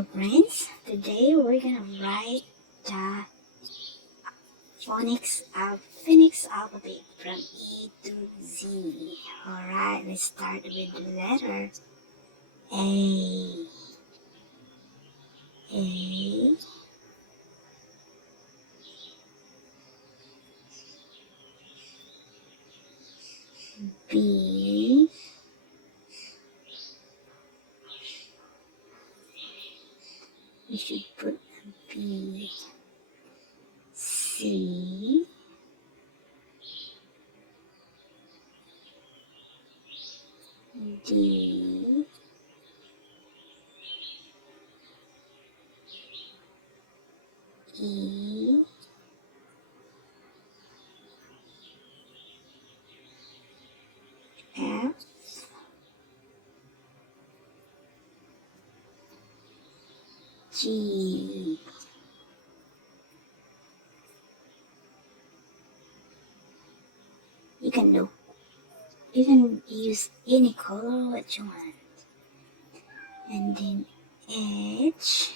Hello friends, today we're gonna write the phonics alphabet from A to Z. Alright, let's start with the letter A. A. B. We should put a B. C. D. E. F. G. You can use any color what you want. And then H.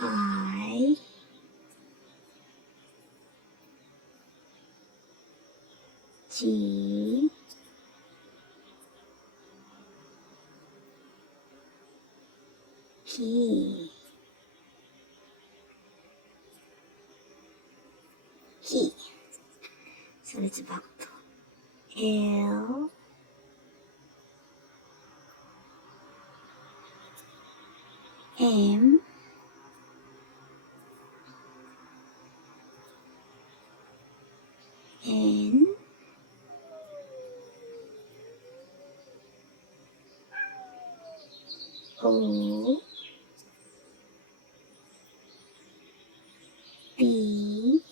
I. G. P. Key. So let's back to L. M. N. O. P.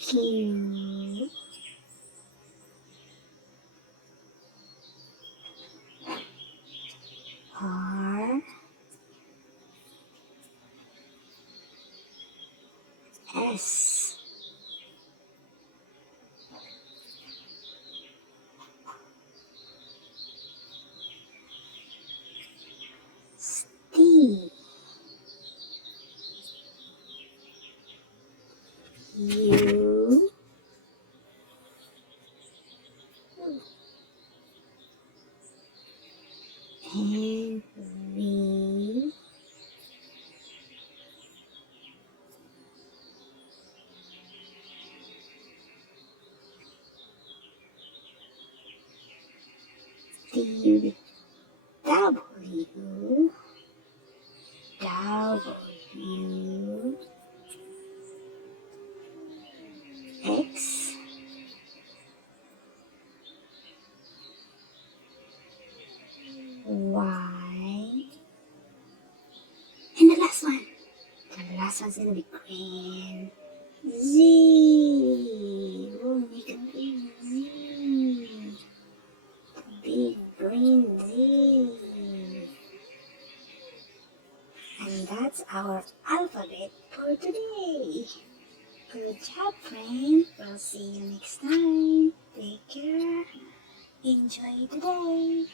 Q. R. S. T. U. And V. W. W. W. X. Y. And the last one. The last one's gonna be green. Z. We'll make a big Z. Big green Z. And that's our alphabet for today. Good job, friend. We'll see you next time. Take care. Enjoy the day.